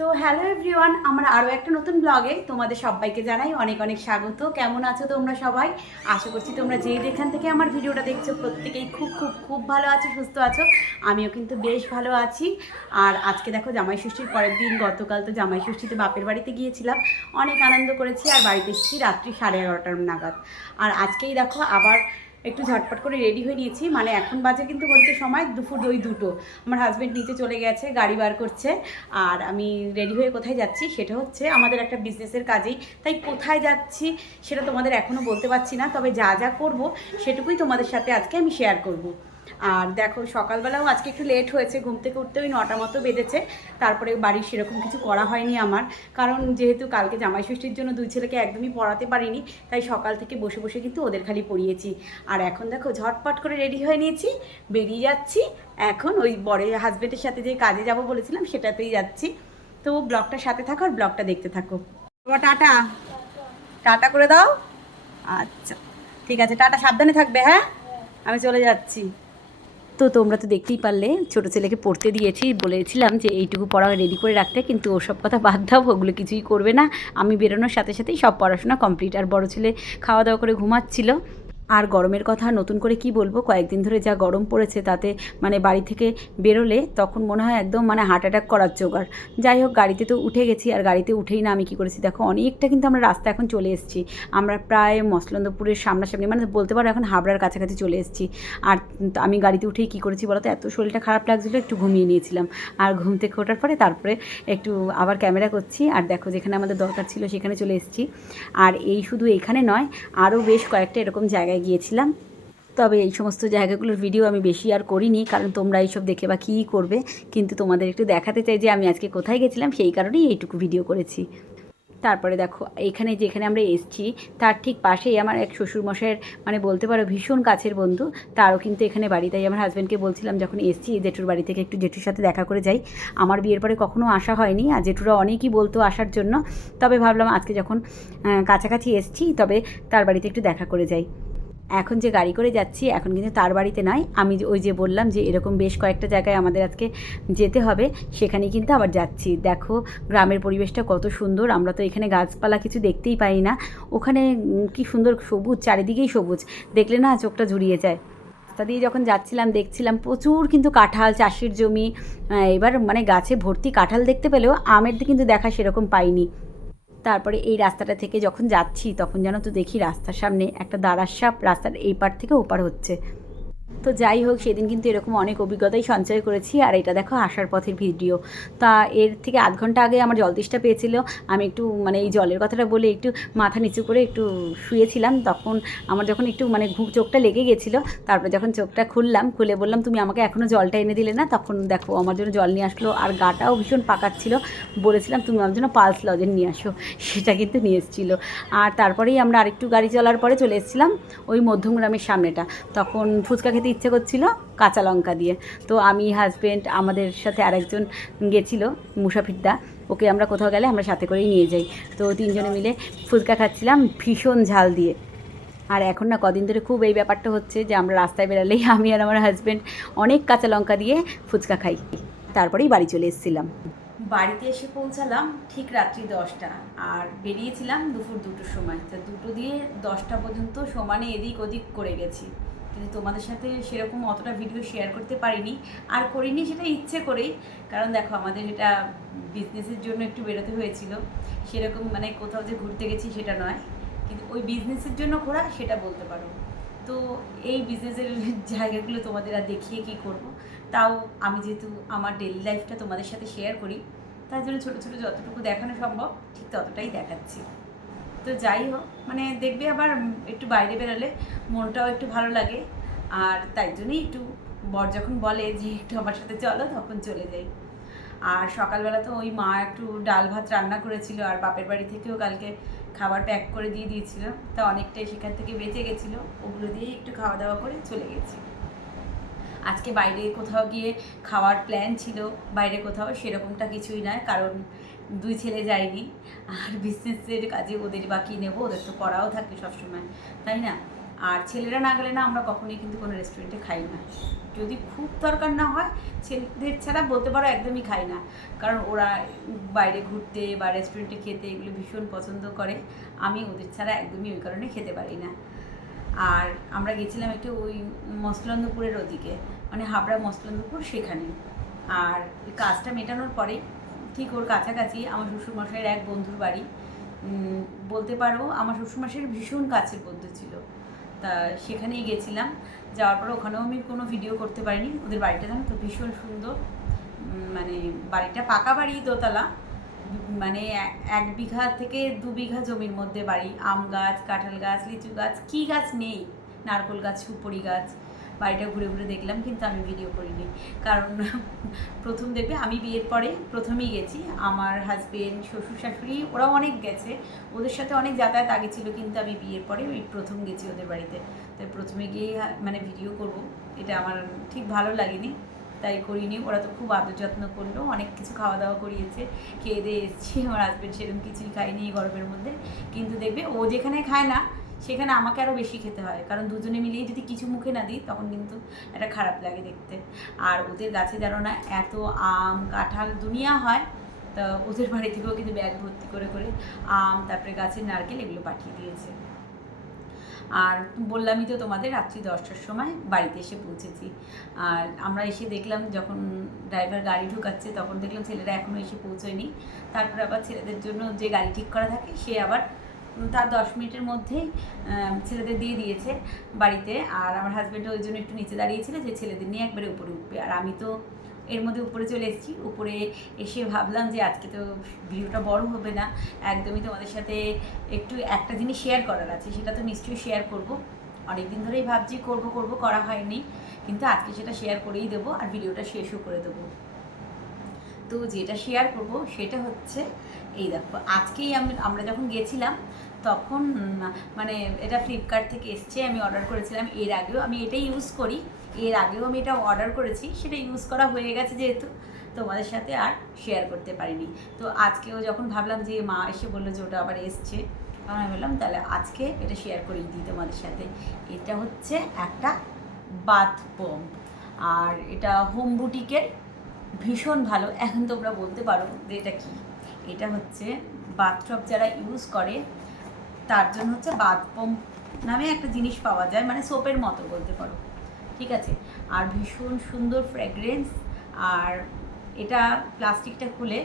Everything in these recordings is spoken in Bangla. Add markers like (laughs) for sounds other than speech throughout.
তো হ্যালো এভরিওয়ান, আমার আরও একটা নতুন ব্লগে তোমাদের সবাইকে জানাই অনেক অনেক স্বাগত। কেমন আছো তোমরা সবাই? আশা করছি তোমরা যে যেখান থেকে আমার ভিডিওটা দেখছ প্রত্যেকেই খুব খুব খুব ভালো আছো, সুস্থ আছো। আমিও কিন্তু বেশ ভালো আছি। আর আজকে দেখো জামাই ষষ্ঠীর পরের দিন, গতকাল তো জামাই ষষ্ঠীতে বাপের বাড়িতে গিয়েছিলাম। অনেক আনন্দ করেছি আর বাড়িতে এসেছি রাত্রি সাড়ে এগারোটার নাগাদ। আর আজকেই দেখো আবার একটু ঝটপট করে রেডি হয়ে নিয়েছি। মানে এখন বাজে কিন্তু বলতে সময়, দুপুর ওই দুটো। আমার হাজব্যান্ড নিচে চলে গেছে, গাড়ি বার করছে। আর আমি রেডি হয়ে কোথায় যাচ্ছি সেটা হচ্ছে আমাদের একটা বিজনেসের কাজেই। তাই কোথায় যাচ্ছি সেটা তোমাদের এখনও বলতে পারছি না, তবে যা যা করব সেটুকুই তোমাদের সাথে আজকে আমি শেয়ার করব। আর দেখো, সকালবেলাও আজকে একটু লেট হয়েছে, ঘুম থেকে উঠতে ওই নটা মতো বেঁধেছে তারপরে বাড়ির সেরকম কিছু করা হয়নি আমার। কারণ যেহেতু কালকে জামাই ষষ্ঠীর জন্য দুই ছেলেকে একদমই পড়াতে পারিনি, তাই সকাল থেকে বসে বসে কিন্তু ওদের খালি পড়িয়েছি। আর এখন দেখো, ঝটপট করে রেডি হয়ে নিয়েছি, বেরিয়ে যাচ্ছি। এখন ওই বড় হাজবেন্ডের সাথে যে কাজে যাব বলেছিলাম, সেটাতেই যাচ্ছি। তো ব্লগটার সাথে থাকো আর ব্লগটা দেখতে থাকো। বাবা, টাটা। টাটা করে দাও। আচ্ছা ঠিক আছে, টাটা। সাবধানে থাকবে হ্যাঁ? আমি চলে যাচ্ছি। তো তোমরা তো দেখতেই পারলে, ছোটো ছেলেকে পড়তে দিয়েছি, বলেছিলাম যে এইটুকু পড়া রেডি করে রাখতে, কিন্তু ওসব কথা বাদ দাও, ওগুলো কিছুই করবে না। আমি বেরোনোর সাথে সাথেই সব পড়াশোনা কমপ্লিট আর বড় ছেলে খাওয়া দাওয়া করে ঘুমাচ্ছিল। আর গরমের কথা নতুন করে কি বলব? কয়েকদিন ধরে যা গরম পড়েছে তাতে মানে বাড়ি থেকে বেরোলে তখন মনে হয় একদম মানে হার্ট অ্যাটাক করার জোগাড় যাই হোক, গাড়িতে তো উঠে গেছি, আর গাড়িতে উঠেই না আমি কী করেছি? দেখো, অনেকটা কিন্তু আমরা রাস্তা এখন চলে এসেছি। আমরা প্রায় মসলন্দপুরের সামনাসামনি মানে বলতে পারো এখন হাবড়ার কাছাকাছি চলে এসেছি। আর আমি গাড়িতে উঠেই কী করেছি বলতো? এত শরীরটা খারাপ লাগছিল, একটু ঘুমিয়ে নিয়েছিলাম। আর ঘুম থেকে ওঠার পরে তারপরে একটু আবার ক্যামেরা করছি। আর দেখো, যেখানে আমাদের দরকার ছিল সেখানে চলে এসেছি। আর এই শুধু এখানে নয়, আরও বেশ কয়েকটা এরকম জায়গায় গিয়েছিলাম। তবে এই সমস্ত জায়গাগুলোর ভিডিও আমি বেশি আর করিনি, কারণ তোমরা এইসব দেখে বা কী করবে, কিন্তু তোমাদের একটু দেখাতে চাই যে আমি আজকে কোথায় গেছিলাম, সেই কারণেই এইটুকু ভিডিও করেছি। তারপরে দেখো, এখানে যেখানে আমরা এসছি, তার ঠিক পাশেই আমার এক শ্বশুরমশাইয়ের মানে বলতে পারো ভীষণ কাছের বন্ধু, তারও কিন্তু এখানে বাড়ি। তাই আমার হাজব্যান্ডকে বলছিলাম যখন এসছি, জেঠুর বাড়ি থেকে একটু জেঠুর সাথে দেখা করে যাই। আমার বিয়ের পরে কখনো আসা হয়নি, আর জেঠুরা অনেকই বলতো আসার জন্য। তবে ভাবলাম আজকে যখন কাছাকাছি এসছি, তবে তার বাড়িতে একটু দেখা করে যাই। এখন যে গাড়ি করে যাচ্ছি, এখন কিন্তু তার বাড়িতে নয়। আমি ওই যে বললাম যে এরকম বেশ কয়েকটা জায়গায় আমাদের আজকে যেতে হবে সেখানে কিন্তু আবার যাচ্ছি। দেখো, গ্রামের পরিবেশটা কত সুন্দর, আমরা তো এখানে গাছপালা কিছু দেখতেই পাই না। ওখানে কি সুন্দর সবুজ, চারিদিকেই সবুজ। দেখলে না চোখটা জুড়িয়ে যায়। রাস্তা দিয়ে যখন যাচ্ছিলাম, দেখছিলাম প্রচুর কিন্তু কাঁঠাল চাষের জমি। এবার মানে গাছে ভর্তি কাঁঠাল দেখতে পেলেও আমের কিন্তু দেখা সেরকম পাইনি। তারপরে এই রাস্তাটা থেকে যখন যাচ্ছি, তখন যেন তো দেখি রাস্তার সামনে একটা দাঁড়ার সাপ রাস্তার এই পার থেকে ওপার হচ্ছে। তো যাই হোক, সেদিন কিন্তু এরকম অনেক অভিজ্ঞতাই সঞ্চয় করেছি। আর এটা দেখো, আসার পথের ভিডিও। তা এর থেকে আধ ঘণ্টা আগে আমার জল তেষ্টা পেয়েছিল। আমি একটু মানে এই জলের কথাটা বলে একটু মাথা নিচু করে একটু শুয়েছিলাম। তখন আমার যখন একটু মানে ঘু চোখটা লেগে গেছিল, তারপরে যখন চোখটা খুললাম, খুলে বললাম, তুমি আমাকে এখনও জলটা এনে দিলে না? তখন দেখো, আমার জন্য জল নিয়ে আসলো। আর গাটাও ভীষণ পাকাচ্ছিল। বলেছিলাম, তুমি আমার জন্য পালস লজেন নিয়ে আসো। সেটা কিন্তু নিয়ে এসেছিল। আর তারপরেই আমরা আরেকটু গাড়ি চলার পরে চলে এসেছিলাম ওই মধ্যমগ্রামের সামনেটা। তখন ফুচকা খেতে ইচ্ছে করছিল কাঁচা লঙ্কা দিয়ে। তো আমি হাজব্যান্ড আমাদের সাথে আরেকজন গেছিল, মুসাফিরদা। ওকে আমরা কোথাও গেলে আমরা সাথে করেই নিয়ে যাই। তো তিনজনে মিলে ফুচকা খাচ্ছিলাম ভীষণ ঝাল দিয়ে। আর এখন না কদিন ধরে খুব এই ব্যাপারটা হচ্ছে যে আমরা রাস্তায় বেরালেই আমি আর আমার হাজব্যান্ড অনেক কাঁচা লঙ্কা দিয়ে ফুচকা খাই। তারপরেই বাড়ি চলে এসেছিলাম। বাড়িতে এসে পৌঁছালাম ঠিক রাত্রি দশটা আর বেরিয়েছিলাম দুপুর দুটোর সময়। তো দুটো দিয়ে দশটা পর্যন্ত সমানে এদিক ওদিক করে গেছি। কিন্তু তোমাদের সাথে সেরকম অতটা ভিডিও শেয়ার করতে পারিনি। আর করিনি সেটা ইচ্ছে করেই, কারণ দেখো আমাদের এটা বিজনেসের জন্য একটু বেরোতে হয়েছিল। সেরকম মানে কোথাও যে ঘুরতে গেছি সেটা নয়। কিন্তু ওই বিজনেসের জন্য ঘোরা সেটা বলতে পারো। তো এই বিজনেসের (laughs) জায়গাগুলো তোমাদের আর দেখিয়ে কি করব? তাও আমি যেহেতু আমার ডেলি লাইফটা তোমাদের সাথে শেয়ার করি, তার জন্য ছোটো ছোটো যতটুকু দেখানো সম্ভব, ঠিক ততটাই দেখাচ্ছি। তো যাই হোক মানে দেখবে আবার একটু বাইরে বেরোলে মনটাও একটু ভালো লাগে। আর তাই জন্যই একটু বর যখন বলে যে একটু আমার সাথে চলো, তখন চলে যাই। আর সকালবেলা তো ওই মা একটু ডাল ভাত রান্না করেছিল আর বাপের বাড়ি থেকেও কালকে খাবার প্যাক করে দিয়ে দিয়েছিল। তা অনেকটাই সেখান থেকে বেঁচে গেছিল। ওগুলো দিয়ে একটু খাওয়া দাওয়া করে চলে গেছি। আজকে বাইরে কোথাও গিয়ে খাওয়ার প্ল্যান ছিল, বাইরে কোথাও সেরকমটা কিছুই নয়, কারণ দুই ছেলে যায়নি। আর বিজনেসের কাজে ওদের বাকি নেব, ওদের তো পড়াও থাকে সবসময়, তাই না? আর ছেলেরা না গেলে না আমরা কখনোই কিন্তু কোনো রেস্টুরেন্টে খাই না। যদি খুব দরকার না হয়, ছেলেদের ছাড়া বলতে পারো একদমই খাই না। কারণ ওরা বাইরে ঘুরতে বা রেস্টুরেন্টে খেতে এগুলো ভীষণ পছন্দ করে, আমি ওদের ছাড়া একদমই ওই কারণে খেতে পারি না। আর আমরা গেছিলাম একটু ওই মসলন্দপুরের ওদিকে। মানে হাবড়া মসলন্দপুর সেখানে। আর কাজটা মেটানোর পরে ঠিক ওর কাছাকাছি আমার শ্বশুরমশাইয়ের এক বন্ধুর বাড়ি। বলতে পারো আমার শ্বশুরমশাইয়ের ভীষণ কাছের বন্ধু ছিল। তা সেখানেই গেছিলাম। যাওয়ার পরে ওখানেও আমি কোনো ভিডিও করতে পারিনি। ওদের বাড়িটা জানো তো ভীষণ সুন্দর। মানে বাড়িটা পাকা বাড়ি দোতলা। মানে এক বিঘা থেকে দু বিঘা জমির মধ্যে বাড়ি। আম গাছ, কাঁঠাল গাছ, লিচু গাছ, কী গাছ নেই? নারকোল গাছ, সুপরি গাছ বাড়িটা ঘুরে ঘুরে দেখলাম, কিন্তু আমি ভিডিও করিনি। কারণ (laughs) প্রথম দেখবে আমি বিয়ের পরে প্রথমেই গেছি। আমার হাজবেন্ড শ্বশুর শাশুড়ি, ওরাও অনেক গেছে। ওদের সাথে অনেক যাতায়াত আগে ছিল, কিন্তু আমি বিয়ের পরে ওই প্রথম গেছি ওদের বাড়িতে। তাই প্রথমে গিয়ে মানে ভিডিও করব। এটা আমার ঠিক ভালো লাগেনি। তাই করিনি। ওরা তো খুব আদর যত্ন করল, অনেক কিছু খাওয়া দাওয়া করিয়েছে। খেয়ে দিয়ে এসেছি। আমার হাজবেন্ড সেরকম কিছুই খায়নি এই গরমের মধ্যে। কিন্তু দেখবে ও যেখানে খায় না সেখানে আমাকে আরও বেশি খেতে হয়। কারণ দুজনে মিলিয়ে যদি কিছু মুখে না দিই, তখন কিন্তু এটা খারাপ লাগে দেখতে। আর ওদের গাছে যেন না এত আম, কাঁঠাল দুনিয়া হয়, তা ওদের বাড়ি থেকেও কিন্তু ব্যাগ ভর্তি করে করে আম, তারপরে গাছের নারকেল এগুলো পাঠিয়ে দিয়েছে। আর বললামই তো তোমাদের রাত্রি দশটার সময় বাড়িতে এসে পৌঁছেছি। আর আমরা এসে দেখলাম যখন ড্রাইভার গাড়ি ঢুকাচ্ছে, তখন দেখলাম ছেলেরা এখনও এসে পৌঁছয়নি। তারপরে আবার ছেলেদের জন্য যে গাড়ি ঠিক করা থাকে, সে আবার তার দশ মিনিটের মধ্যেই ছেলেদের দিয়ে দিয়েছে বাড়িতে। আর আমার হাজব্যান্ড ওই জন্য একটু নিচে দাঁড়িয়েছিল যে ছেলেদের নিয়ে একবারে উপরে উঠবে। আর আমি তো এর মধ্যে উপরে চলে এসেছি। উপরে এসে ভাবলাম যে আজকে তো ভিডিওটা বড় হবে না। একদমই তোমাদের সাথে একটু একটা জিনিস শেয়ার করার আছে, সেটা তো নিশ্চয়ই শেয়ার করব। অনেক দিন ধরেই ভাবছি করব করব, করা হয়নি। কিন্তু আজকে সেটা শেয়ার করেই দেবো আর ভিডিওটা শেষও করে দেবো। তো যেটা শেয়ার করব সেটা হচ্ছে এই দেখো, আজকেই আমি, আমরা যখন গেছিলাম, তখন মানে এটা ফ্লিপকার্ট থেকে এসছে, আমি অর্ডার করেছিলাম। এর আগেও আমি এটাই ইউজ করি। এর আগেও আমি এটা অর্ডার করেছি, সেটা ইউজ করা হয়ে গেছে যেহেতু। তোমাদের সাথে আর শেয়ার করতে পারিনি। তো আজকেও যখন ভাবলাম যে মা এসে বলল যে ওটা আবার এসছে, তখন আমি বললাম, তাহলে আজকে এটা শেয়ার করেই দিই তোমাদের সাথে। এটা হচ্ছে একটা বাথ পম্প আর এটা হোম বুটিকের ভীষণ ভালো। এখন তোমরা বলতে পারো যে এটা কি? এটা হচ্ছে বাথটব যারা ইউজ করে, তার জন্য হচ্ছে বাথ পম্প নামে একটা জিনিস পাওয়া যায় মানে সোপের মতো বলতে পারো। ঠিক আছে? আর ভীষণ সুন্দর ফ্র্যাগ্রেন্স আর এটা প্লাস্টিকটা খুলে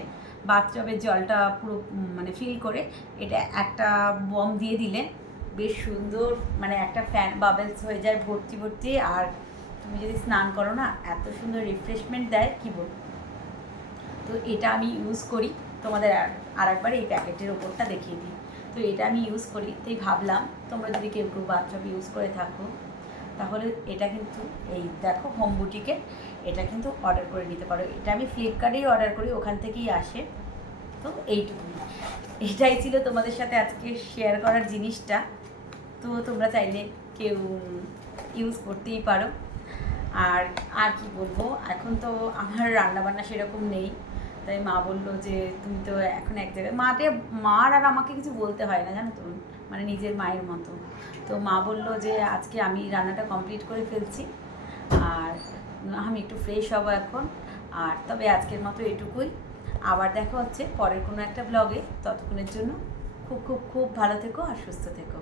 বাথটবের জলটা পুরো মানে ফিল করে এটা একটা বম দিয়ে দিলে বেশ সুন্দর মানে একটা ফ্যান বাবেলস হয়ে যায় ভর্তি ভর্তি। আর তুমি যদি স্নান করো না, এত সুন্দর রিফ্রেশমেন্ট দেয়, কী বলব? তো এটা আমি ইউজ করি। তোমাদের আর একবার এই প্যাকেটের ওপরটা দেখিয়ে দিই। তো এটা আমি ইউজ করি, তাই ভাবলাম তোমরা যদি কেউ কেউ বাথটব ইউজ করে থাকো, তাহলে এটা কিন্তু, এই দেখো হোম বুটিকে এটা কিন্তু অর্ডার করে নিতে পারো। এটা আমি ফ্লিপকার্টেই অর্ডার করি, ওখান থেকেই আসে। তো এইটুকুই। এটাই ছিল তোমাদের সাথে আজকে শেয়ার করার জিনিসটা। তো তোমরা চাইলে কেউ ইউজ করতেই পারো। আর আর কি বলব? এখন তো আমার রান্নাবান্না সেরকম নেই। তাই মা বলল যে, তুমি তো এখন এক জায়গায় মাকে, মার আর আমাকে কিছু বলতে হয় না, জানো তো? মানে নিজের মায়ের মতো। তো মা বলল যে, আজকে আমি রান্নাটা কমপ্লিট করে ফেলছি। আর আমি একটু ফ্রেশ হব এখন। আর তবে আজকের মতো এটুকুই। আবার দেখা হচ্ছে পরের কোনো একটা ব্লগে ততক্ষণের জন্য খুব খুব খুব ভালো থেকো আর সুস্থ থেকো।